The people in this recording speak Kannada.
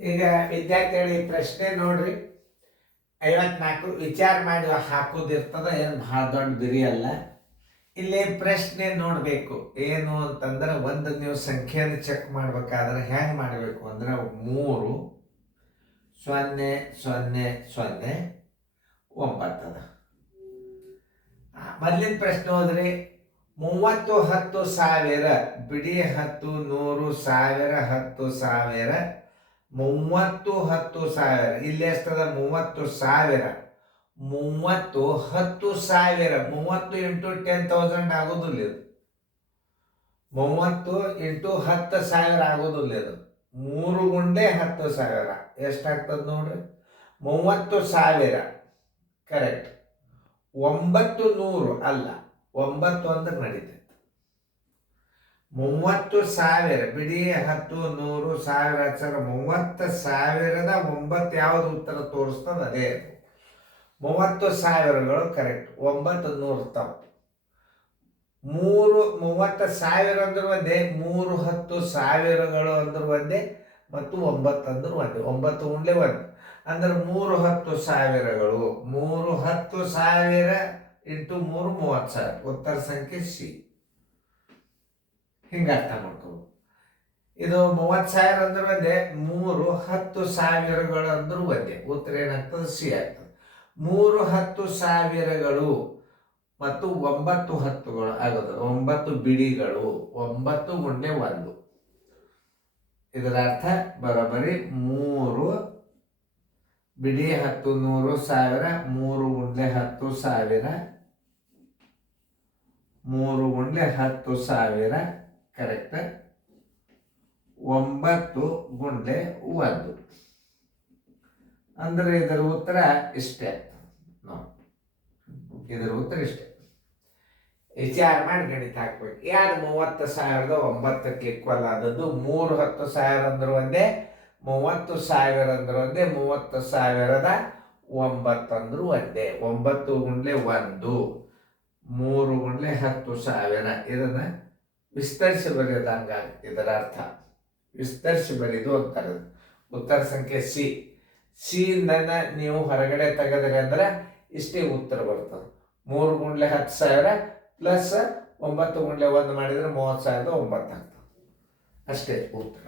ಈಗ ವಿದ್ಯಾರ್ಥಿಗಳು ಈ ಪ್ರಶ್ನೆ ನೋಡ್ರಿ, 54 ವಿಚಾರ ಮಾಡಿ ಹಾಕೋದಿರ್ತದ. ಏನು ಭಾಳ ದೊಡ್ಡ ಬಿರಿ ಅಲ್ಲ. ಇಲ್ಲಿ ಪ್ರಶ್ನೆ ನೋಡಬೇಕು ಏನು ಅಂತಂದ್ರೆ, ಒಂದು ನೀವು ಸಂಖ್ಯೆಯನ್ನು ಚೆಕ್ ಮಾಡ್ಬೇಕಾದ್ರೆ ಹೆಂಗೆ ಮಾಡಬೇಕು ಅಂದ್ರೆ 3 0 0 0 9 ಅದ. ಮೊದಲಿನ ಪ್ರಶ್ನೆ ಹೋದ್ರಿ 30 10 1000 ಬಿಡಿ 10 100 1000 10 1000 30 10 1000. ಇಲ್ಲಿ ಎಷ್ಟದ 30,000. 30 10,000 30 ಇಂಟು 10,000 ಆಗೋದಿಲ್ಲ ಇದು. 30 ಇಂಟು 10,000 ಆಗೋದಿಲ್ಲ ಇದು. 3 ಗುಂಡೆ 10,000 ಎಷ್ಟಾಗ್ತದೆ ನೋಡ್ರಿ. 30,000 ಕರೆಕ್ಟ್. 900 ಅಲ್ಲ, 9 ಅಂದ್ರೆ ನಡೀತೈತೆ. 30,000 ಬಿಡಿ 10 100 1000 30,000ದ 9 ಯಾವ್ದು ಉತ್ತರ ತೋರಿಸ್ತದ ಅದೇ 30,000ಗಳು ಕರೆಕ್ಟ್. 900 ತಪ್ಪು. 30,000 ಅಂದ್ರೆ ಒಂದೇ, 3 10,000ಗಳು ಅಂದ್ರೆ ಒಂದೇ, ಮತ್ತು 9 ಅಂದ್ರೆ ಒಂದೇ. 9 ಉಂಡ್ಲೆ 1 ಅಂದ್ರೆ 3 10,000ಗಳು. 3 10,000 ಇಂಟು 3 30,000. ಉತ್ತರ ಸಂಖ್ಯೆ ಸಿ. ಹಿಂಗೆ ಅರ್ಥ ಮಾಡ್ಕೋಬೇಕು. ಇದು 30,000 ಅಂದ್ರೆ ಒಂದೇ, 3 10,000ಗಳು ಅಂದ್ರೆ ಒಂದೇ. ಉತ್ತರ ಏನಾಗ್ತದೆ ಸಿ ಆಗ್ತದೆ. 3 10,000ಗಳು ಮತ್ತು 9 10ಗಳು ಆಗೋದು. 9 ಬಿಡಿಗಳು. 9 ಗುಂಡೆ 1. ಇದರ ಅರ್ಥ ಬರೋಬ್ಬರಿ 3 ಬಿಡಿ 10 100 1000 3 ಗುಂಡ್ಲೆ 10,000 3 ಗುಂಡ್ಲೆ 10,000 ಕರೆಕ್ಟ್. 9 ಗುಂಡ್ಲೆ 1 ಅಂದ್ರೆ ಇದರ ಉತ್ತರ ಇಷ್ಟೇ. ಇದರ ಉತ್ತರ ಇಷ್ಟೇ. ವಿಚಾರ ಮಾಡಿ ಗಣಿತ ಹಾಕ್ಬೇಕು. ಯಾರು 30,000 9ಕ್ಕೆ ಈಕ್ವಲ್ ಆದದ್ದು? 3 10,000 ಅಂದ್ರೆ ಒಂದೇ, 30,000 ಅಂದ್ರೆ ಒಂದೇ, 30,000ದ 9 ಅಂದ್ರೆ ಒಂದೇ. 9 ಗುಂಡ್ಲೆ 1 3 ಗುಂಡ್ಲೆ 10,000. ಇದನ್ನ ವಿಸ್ತರಿಸಿ ಬರೆಯೋದು. ಹಂಗಾಗಿ ಇದರ ಅರ್ಥ ವಿಸ್ತರಿಸಿ ಬರೆಯೋದು ಅಂತಾರೆ. ಉತ್ತರ ಸಂಖ್ಯೆ ಸಿ. ಸಿ ನನ್ನ ನೀವು ಹೊರಗಡೆ ತೆಗೆದ್ರಿ ಅಂದ್ರೆ ಇಷ್ಟೇ ಉತ್ತರ ಬರ್ತದೆ. 3 ಗುಂಡ್ಲೆ 10,000 ಪ್ಲಸ್ 9 ಗುಂಡ್ಲೆ 1 ಮಾಡಿದ್ರೆ 30,009 ಆಗ್ತದೆ. ಅಷ್ಟೇ ಉತ್ತರ.